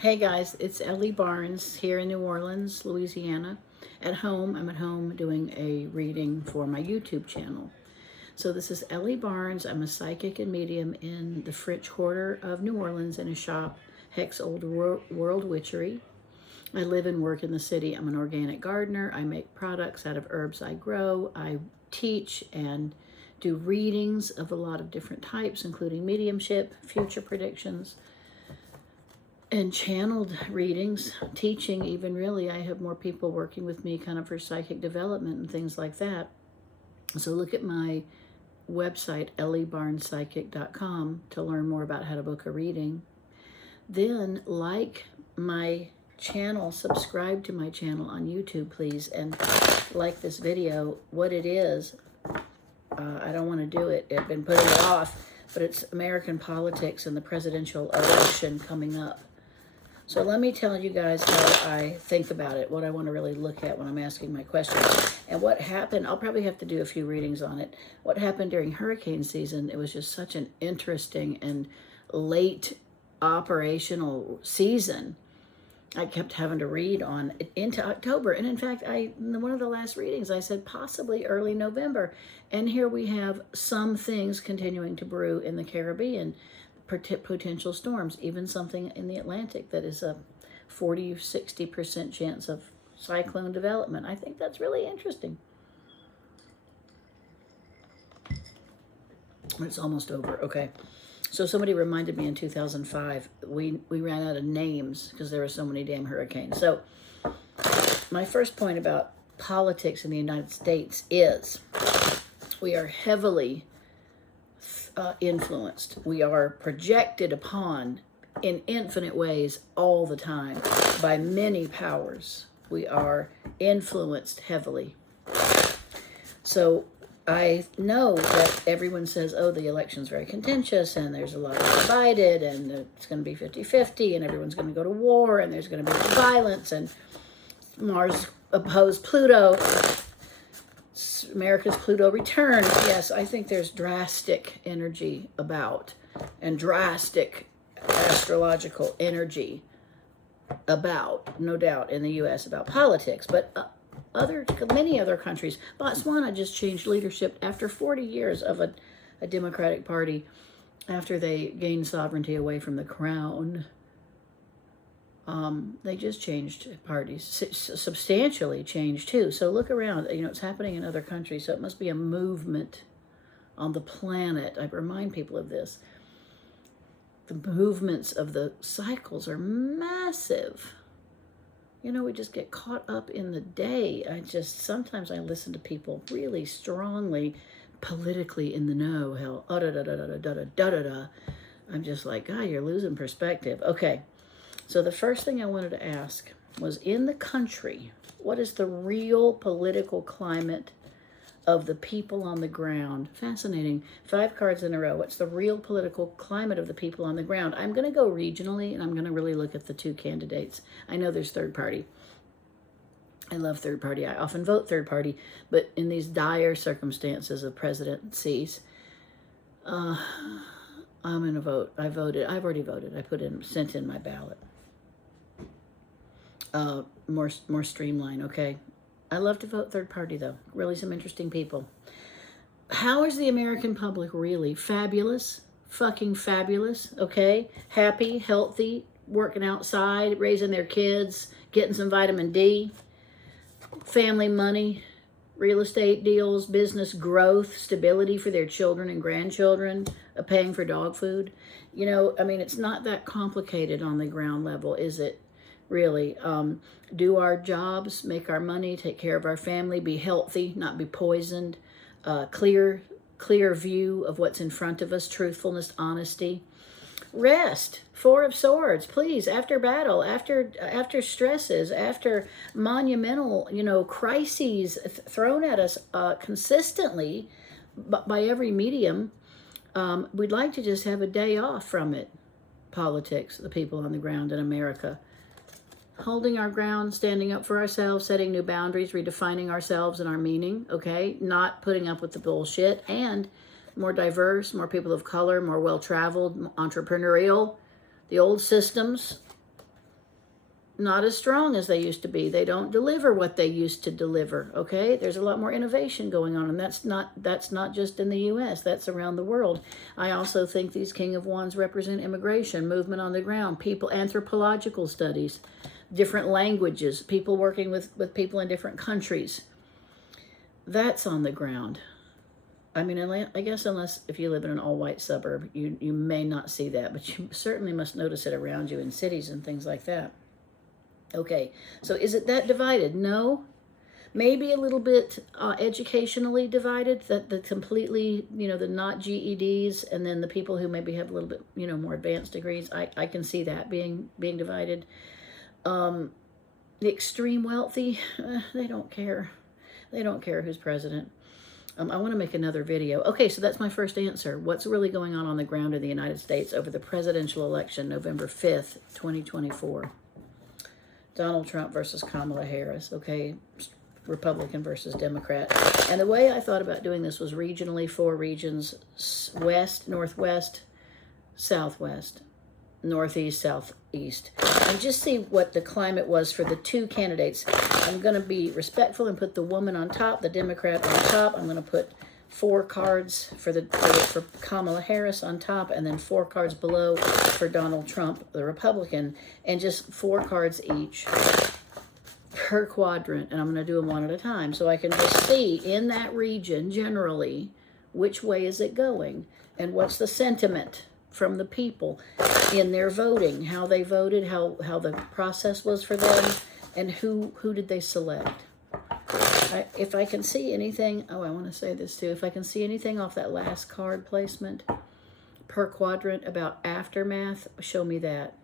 Hey guys, it's Ellie Barnes here in New Orleans, Louisiana. At home, I'm at home doing a reading for my YouTube channel. So this is Ellie Barnes. I'm a psychic and medium in the French Quarter of New Orleans in a shop, Hex Old World Witchery. I live and work in the city. I'm an organic gardener. I make products out of herbs I grow. I teach and do readings of a lot of different types, including mediumship, future predictions, and channeled readings, teaching even really. I have more people working with me kind of for psychic development and things like that. So look at my website, elliebarnespsychic.com, to learn more about how to book a reading. Then like my channel, subscribe to my channel on YouTube, please, and like this video. What it is, I don't want to do it. I've been putting it off, but it's American politics and the presidential election coming up. So let me tell you guys how I think about it, what I want to really look at when I'm asking my questions. And what happened, I'll probably have to do a few readings on it. What happened during hurricane season, it was just such an interesting and late operational season. I kept having to read on into October. And in fact, in one of the last readings, I said possibly early November. And here we have some things continuing to brew in the Caribbean, potential storms, even something in the Atlantic that is a 40-60% chance of cyclone development. I think that's really interesting. It's almost over. Okay. So somebody reminded me in 2005, we ran out of names because there were so many damn hurricanes. So my first point about politics in the United States is we are heavily influenced. We are projected upon in infinite ways all the time by many powers. We are influenced heavily. So I know that everyone says, oh, the election's very contentious and there's a lot of divided and it's going to be 50-50 and everyone's going to go to war and there's going to be violence and Mars opposed Pluto. America's Pluto return. Yes, I think there's drastic energy about and drastic astrological energy about, no doubt, in the U.S. about politics. But many other countries, Botswana just changed leadership after 40 years of a Democratic Party after they gained sovereignty away from the crown. They just changed parties, substantially changed too. So look around, it's happening in other countries. So it must be a movement on the planet. I remind people of this. The movements of the cycles are massive. We just get caught up in the day. Sometimes I listen to people really strongly, politically in the know, hell, I'm just like, God, you're losing perspective. Okay. So the first thing I wanted to ask was, in the country, what is the real political climate of the people on the ground? Fascinating. 5 cards in a row. What's the real political climate of the people on the ground? I'm going to go regionally, and I'm going to really look at the 2 candidates. I know there's third party. I love third party. I often vote third party, but in these dire circumstances of presidencies, I'm going to vote. I voted. I've already voted. Sent in my ballot. More streamlined, okay? I love to vote third party, though. Really some interesting people. How is the American public really? Fabulous. Fucking fabulous, okay? Happy, healthy, working outside, raising their kids, getting some vitamin D, family money, real estate deals, business growth, stability for their children and grandchildren, paying for dog food. It's not that complicated on the ground level, is it? Really, do our jobs, make our money, take care of our family, be healthy, not be poisoned, clear view of what's in front of us, truthfulness, honesty. Rest, 4 of Swords, please, after battle, after stresses, after monumental, crises thrown at us consistently by every medium, we'd like to just have a day off from it. Politics, the people on the ground in America. Holding our ground, standing up for ourselves, setting new boundaries, redefining ourselves and our meaning, okay? Not putting up with the bullshit, and more diverse, more people of color, more well-traveled, entrepreneurial. The old systems not as strong as they used to be. They don't deliver what they used to deliver. Okay, there's a lot more innovation going on, and that's not just in the U.S. That's around the world. I also think these King of Wands represent immigration, movement on the ground, people, anthropological studies, different languages, people working with people in different countries. That's on the ground. I mean, I guess unless if you live in an all-white suburb, you may not see that, but you certainly must notice it around you in cities and things like that. Okay, so is it that divided? No. Maybe a little bit educationally divided, that the completely, the not GEDs, and then the people who maybe have a little bit, more advanced degrees. I can see that being divided. The extreme wealthy, they don't care. They don't care who's president. I want to make another video. Okay, so that's my first answer. What's really going on the ground in the United States over the presidential election, November 5th, 2024? Donald Trump versus Kamala Harris, okay? Republican versus Democrat. And the way I thought about doing this was regionally, 4 regions: west, northwest, southwest, northeast, southeast. And just see what the climate was for the 2 candidates. I'm going to be respectful and put the woman on top, the Democrat on top. I'm going to put 4 cards for Kamala Harris on top, and then 4 cards below for Donald Trump, the Republican, and just 4 cards each per quadrant. And I'm going to do them one at a time so I can just see in that region generally which way is it going and what's the sentiment from the people in their voting, how they voted, how the process was for them, and who did they select. If I can see anything, I want to say this too, if I can see anything off that last card placement per quadrant about aftermath, show me that.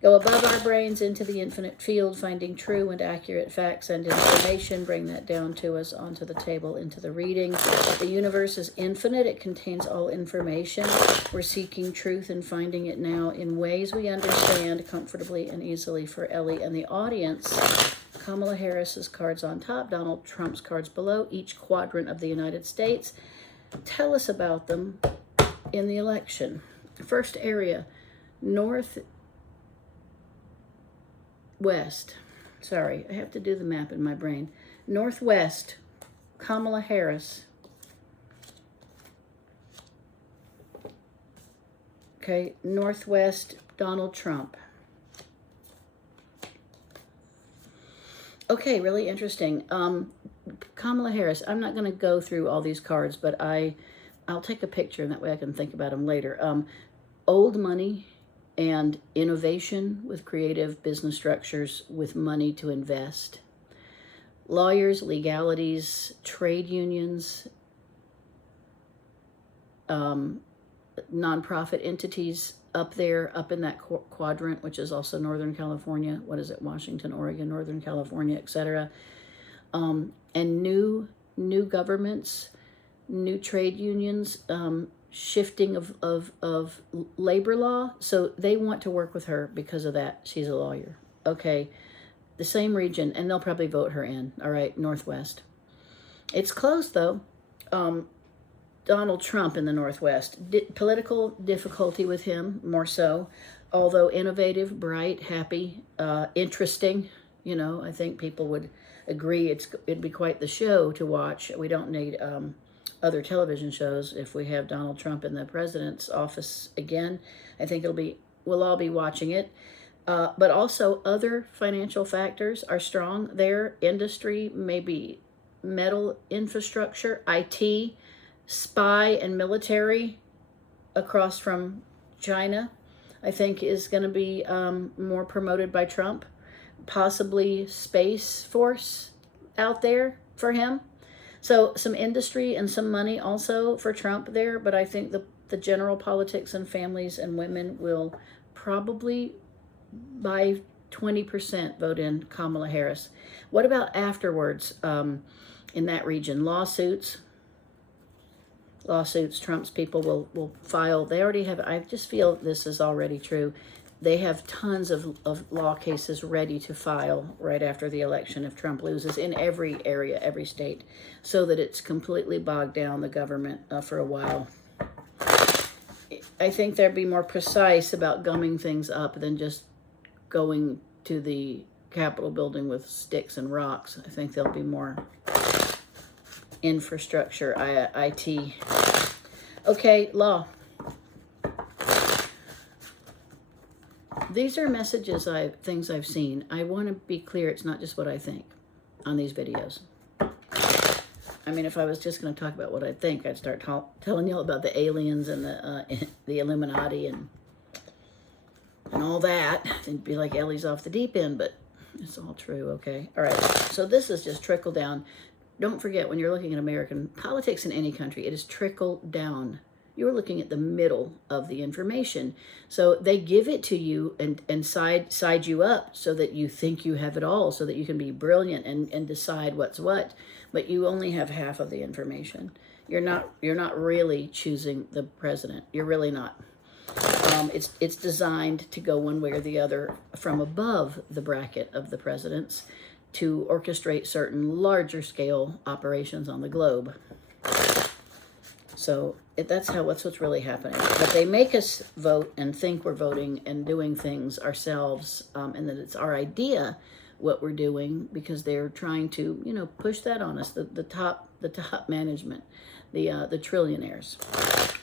Go above our brains into the infinite field, finding true and accurate facts and information. Bring that down to us onto the table, into the reading. The universe is infinite. It contains all information. We're seeking truth and finding it now in ways we understand comfortably and easily for Ellie and the audience. Kamala Harris's cards on top, Donald Trump's cards below, each quadrant of the United States. Tell us about them in the election. First area, northwest. Sorry, I have to do the map in my brain. Northwest, Kamala Harris. Okay, northwest, Donald Trump. Okay, really interesting. Kamala Harris, I'm not going to go through all these cards, but I'll take a picture, and that way I can think about them later. Old money and innovation with creative business structures with money to invest. Lawyers, legalities, trade unions, nonprofit entities up there, up in that quadrant, which is also Northern California. What is it? Washington, Oregon, Northern California, etc. And new governments, new trade unions, shifting of labor law. So they want to work with her because of that. She's a lawyer. Okay. The same region, and they'll probably vote her in. All right, Northwest. It's close, though. Donald Trump in the Northwest. Political difficulty with him, more so. Although innovative, bright, happy, interesting. I think people would agree it'd be quite the show to watch. We don't need other television shows if we have Donald Trump in the president's office again. I think we'll all be watching it. But also other financial factors are strong there. Industry, maybe metal infrastructure, IT, spy and military across from China, I think is going to be more promoted by Trump. Possibly Space Force out there for him. So some industry and some money also for Trump there. But I think the general politics and families and women will probably by 20% vote in Kamala Harris. What about afterwards in that region? Lawsuits, Trump's people will file. They already have, I just feel this is already true. They have tons of law cases ready to file right after the election if Trump loses in every area, every state, so that it's completely bogged down the government for a while. I think they'd be more precise about gumming things up than just going to the Capitol building with sticks and rocks. I think there'll be more infrastructure, IT. Okay, law. These are messages, things I've seen. I want to be clear, it's not just what I think on these videos. I mean, if I was just going to talk about what I think, I'd start telling y'all about the aliens and the Illuminati and all that. It'd be like Ellie's off the deep end, but it's all true, okay? All right, so this is just trickle down. Don't forget, when you're looking at American politics in any country, it is trickle down. You're looking at the middle of the information. So they give it to you and side you up so that you think you have it all, so that you can be brilliant and decide what's what. But you only have half of the information. You're not really choosing the president. You're really not. It's designed to go one way or the other from above the bracket of the presidents to orchestrate certain larger scale operations on the globe. So that's what's really happening. But they make us vote and think we're voting and doing things ourselves, and that it's our idea what we're doing, because they're trying to, push that on us. The top management, the trillionaires.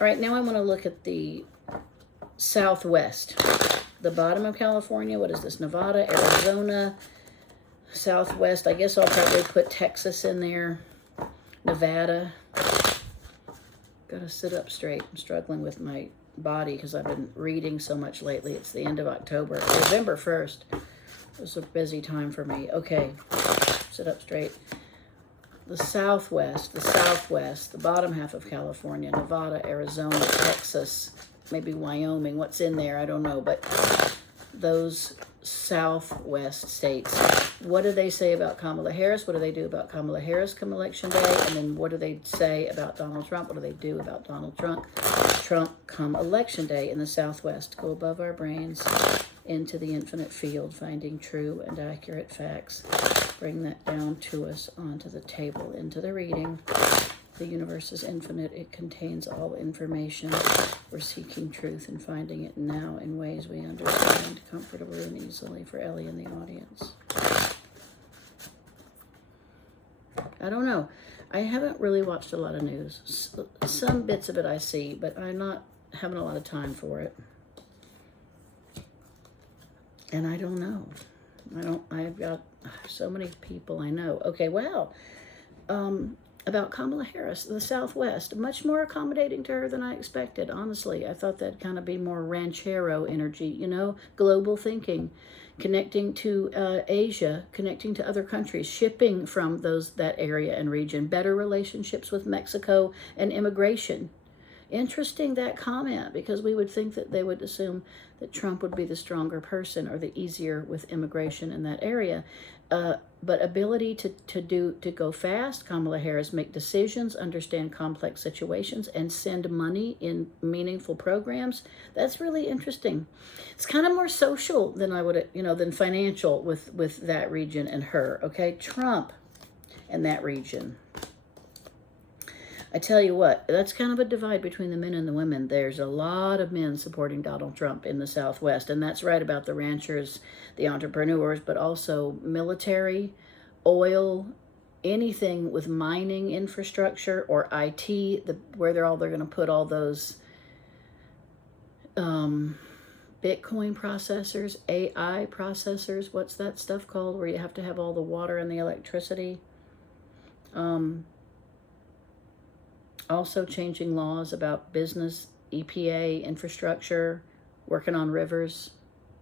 All right, now I want to look at the Southwest, the bottom of California. What is this? Nevada, Arizona, Southwest. I guess I'll probably put Texas in there. Nevada. Gotta sit up straight. I'm struggling with my body because I've been reading so much lately. It's the end of October. November 1st. It was a busy time for me. Okay, sit up straight. The Southwest, the bottom half of California, Nevada, Arizona, Texas, maybe Wyoming. What's in there? I don't know. But those Southwest states, what do they say about Kamala Harris? What do they do about Kamala Harris come election day? And then what do they say about Donald Trump? What do they do about Donald Trump come election day in the Southwest? Go above our brains into the infinite field, finding true and accurate facts. Bring that down to us onto the table, into the reading. The universe is infinite. It contains all information. We're seeking truth and finding it now in ways we understand comfortably and easily for Ellie in the audience. I don't know. I haven't really watched a lot of news. Some bits of it I see, but I'm not having a lot of time for it. And I don't know. I've got so many people I know. Okay, well, about Kamala Harris, the Southwest, much more accommodating to her than I expected, honestly. I thought that'd kind of be more ranchero energy, global thinking, connecting to Asia, connecting to other countries, shipping from that area and region, better relationships with Mexico, and immigration. Interesting, that comment, because we would think that they would assume that Trump would be the stronger person or the easier with immigration in that area. But ability to go fast, Kamala Harris, make decisions, understand complex situations, and send money in meaningful programs. That's really interesting. It's kind of more social than I would, than financial with that region and her. Okay, Trump and that region. I tell you what, that's kind of a divide between the men and the women. There's a lot of men supporting Donald Trump in the Southwest, and that's right about the ranchers, the entrepreneurs, but also military, oil, anything with mining infrastructure or IT, where they're going to put all those Bitcoin processors, AI processors. What's that stuff called where you have to have all the water and the electricity? Also changing laws about business, EPA, infrastructure, working on rivers,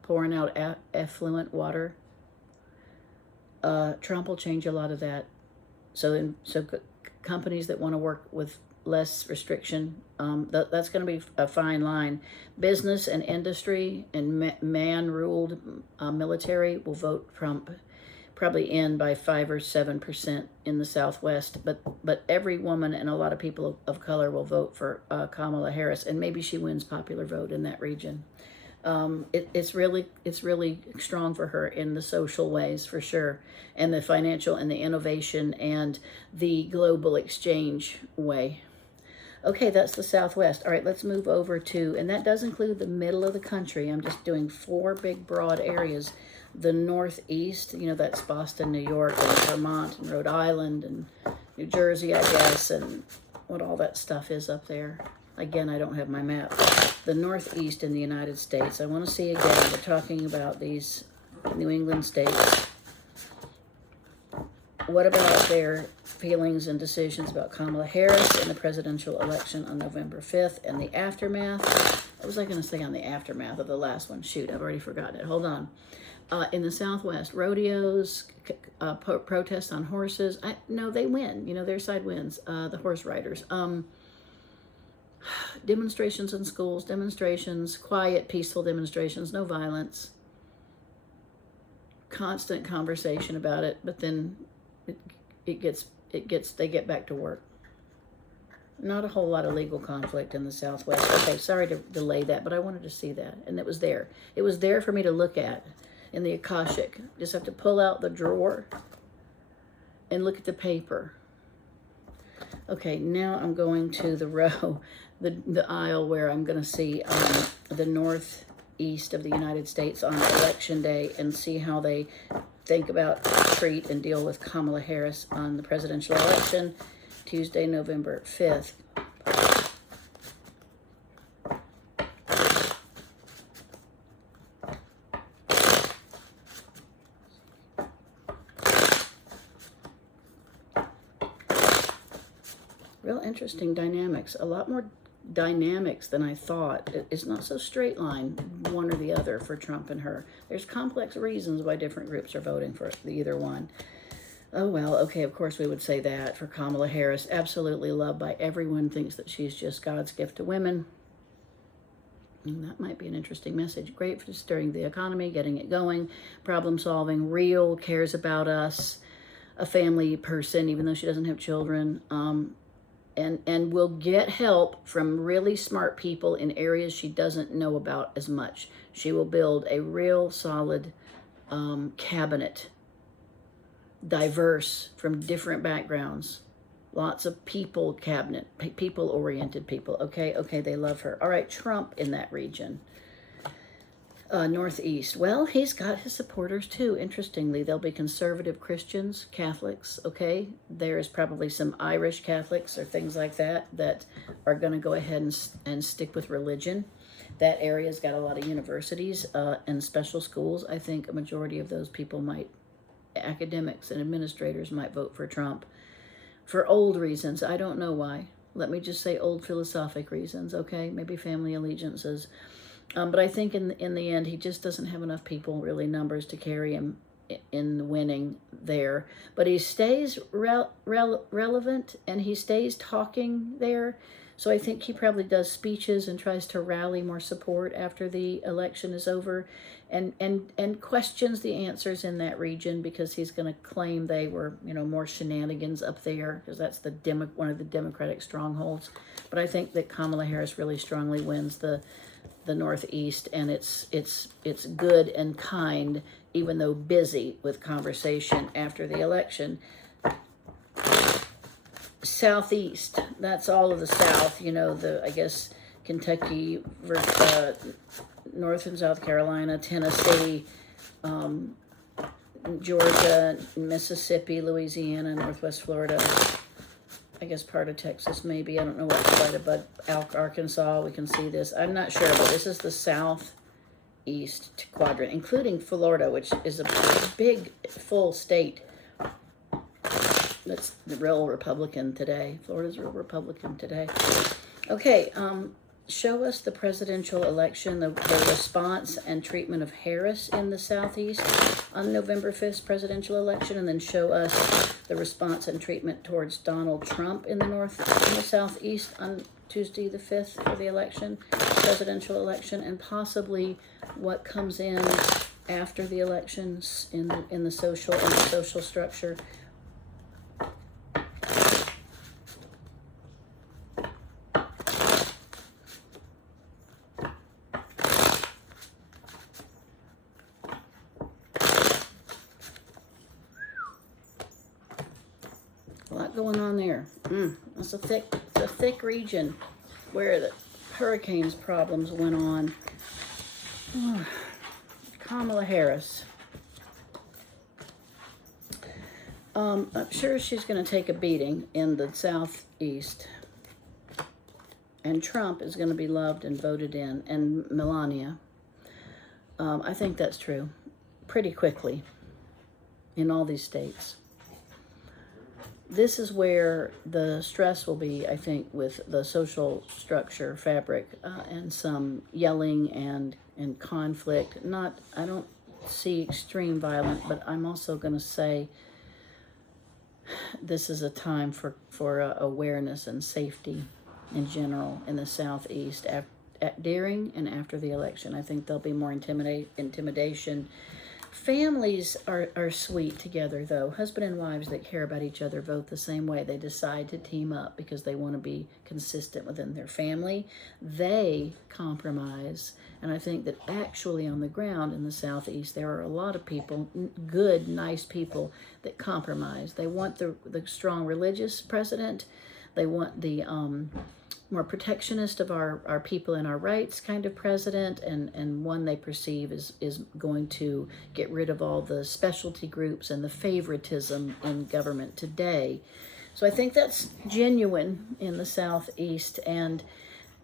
pouring out effluent water. Trump will change a lot of that. So companies that want to work with less restriction, that's going to be a fine line. Business and industry and man-ruled military will vote Trump probably in by 5 or 7% in the Southwest, but every woman and a lot of people of color will vote for Kamala Harris, and maybe she wins popular vote in that region. It's really strong for her in the social ways, for sure, and the financial and the innovation and the global exchange way. Okay, that's the Southwest. All right, let's move over to, and that does include the middle of the country. I'm just doing 4 big, broad areas. The Northeast, you know, that's Boston, New York, and Vermont, and Rhode Island, and New Jersey, I guess, and what all that stuff is up there. Again, I don't have my map. The Northeast in the United States. I want to see again, we're talking about these New England states. What about their feelings and decisions about Kamala Harris in the presidential election on November 5th and the aftermath? What was I going to say on the aftermath of the last one? Shoot, I've already forgotten it. Hold on. In the Southwest, rodeos, protests on horses. No, they win. You know, their side wins, the horse riders. Demonstrations in schools, demonstrations, quiet, peaceful demonstrations, no violence. Constant conversation about it, but then they get back to work. Not a whole lot of legal conflict in the Southwest. Okay, sorry to delay that, but I wanted to see that, and it was there. It was there for me to look at in the Akashic. Just have to pull out the drawer and look at the paper. Okay, now I'm going to the row, the aisle where I'm going to see the Northeast of the United States on Election Day and see how they think about, treat, and deal with Kamala Harris on the presidential election, Tuesday, November 5th. Real interesting dynamics. A lot more dynamics than I thought. It's not so straight line, one or the other, for Trump and her. There's complex reasons why different groups are voting for either one. Oh, well, okay, of course we would say that for Kamala Harris. Absolutely loved by everyone, thinks that she's just God's gift to women. And that might be an interesting message. Great for stirring the economy, getting it going, problem solving, real, cares about us, a family person, even though she doesn't have children. And will get help from really smart people in areas she doesn't know about as much. She will build a real solid cabinet, diverse, from different backgrounds. Lots of people cabinet, people-oriented people. Okay, they love her. All right, Trump in that region. Northeast. Well, he's got his supporters too. Interestingly, they'll be conservative Christians, Catholics, okay? There's probably some Irish Catholics or things like that that are going to go ahead and stick with religion. That area's got a lot of universities and special schools. I think a majority of those people academics and administrators might vote for Trump for old reasons. I don't know why. Let me just say old philosophic reasons, okay? Maybe family allegiances. But I think in the end, he just doesn't have enough people, really numbers, to carry him in winning there. But he stays relevant, and he stays talking there. So I think he probably does speeches and tries to rally more support after the election is over, and questions the answers in that region, because he's going to claim they were, more shenanigans up there, because that's one of the Democratic strongholds. But I think that Kamala Harris really strongly wins the Northeast, and it's good and kind, even though busy with conversation after the election. Southeast, that's all of the South, I guess Kentucky, North and South Carolina, Tennessee, Georgia, Mississippi, Louisiana, Northwest Florida, I guess part of Texas maybe, I don't know what part of, but Arkansas, we can see this. I'm not sure, but this is the southeast quadrant, including Florida, which is a big, full state. That's the real Republican today. Florida's real Republican today. Okay, show us the presidential election, the response and treatment of Harris in the Southeast on November 5th presidential election, and then show us the response and treatment towards Donald Trump in the Southeast on Tuesday the 5th for the presidential election, and possibly what comes in after the elections in the social structure. A lot going on there. That's a thick a thick region where the hurricanes problems went on. Kamala Harris. I'm sure she's going to take a beating in the Southeast. And Trump is going to be loved and voted in, and Melania. I think that's true pretty quickly in all these states. This is where the stress will be, I think, with the social structure fabric and some yelling and conflict. I don't see extreme violence, but I'm also going to say this is a time for awareness and safety in general in the Southeast during and after the election. I think there'll be more intimidation. Families are sweet together, though. Husband and wives that care about each other vote the same way. They decide to team up because they want to be consistent within their family. They compromise. And I think that actually on the ground in the Southeast, there are a lot of people, good, nice people, that compromise. They want the strong religious president. They want the more protectionist of our people and our rights kind of president, and one they perceive is going to get rid of all the specialty groups and the favoritism in government today. So I think that's genuine in the Southeast, and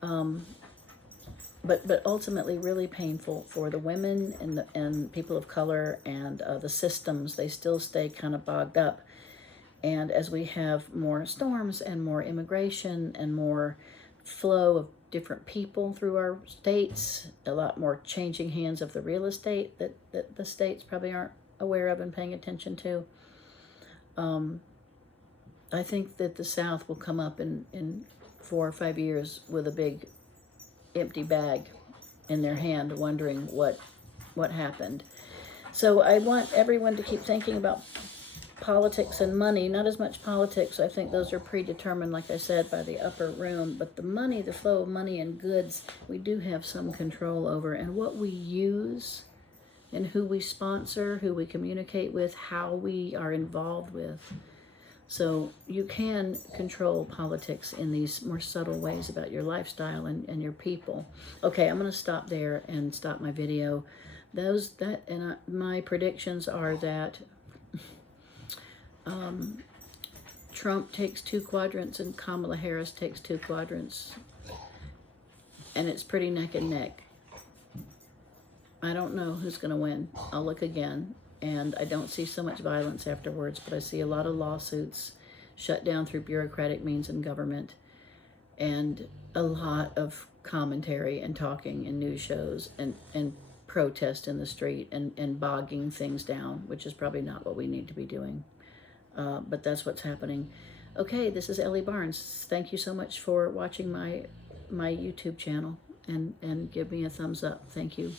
but ultimately really painful for the women and people of color and the systems. They still stay kind of bogged up. And as we have more storms and more immigration and more flow of different people through our states, a lot more changing hands of the real estate that the states probably aren't aware of and paying attention to. I think that the South will come up in 4 or 5 years with a big empty bag in their hand, wondering what happened. So I want everyone to keep thinking about politics and money, not as much politics. I think those are predetermined, like I said, by the upper room. But the money, the flow of money and goods, we do have some control over. And what we use and who we sponsor, who we communicate with, how we are involved with. So you can control politics in these more subtle ways about your lifestyle and your people. Okay, I'm going to stop there and stop my video. My predictions are that Trump takes 2 quadrants and Kamala Harris takes 2 quadrants. And it's pretty neck and neck. I don't know who's going to win. I'll look again. And I don't see so much violence afterwards, but I see a lot of lawsuits shut down through bureaucratic means in government, and a lot of commentary and talking in news shows and protest in the street and bogging things down, which is probably not what we need to be doing. But that's what's happening. Okay, this is Ellie Barnes. Thank you so much for watching my YouTube channel, and give me a thumbs up. Thank you.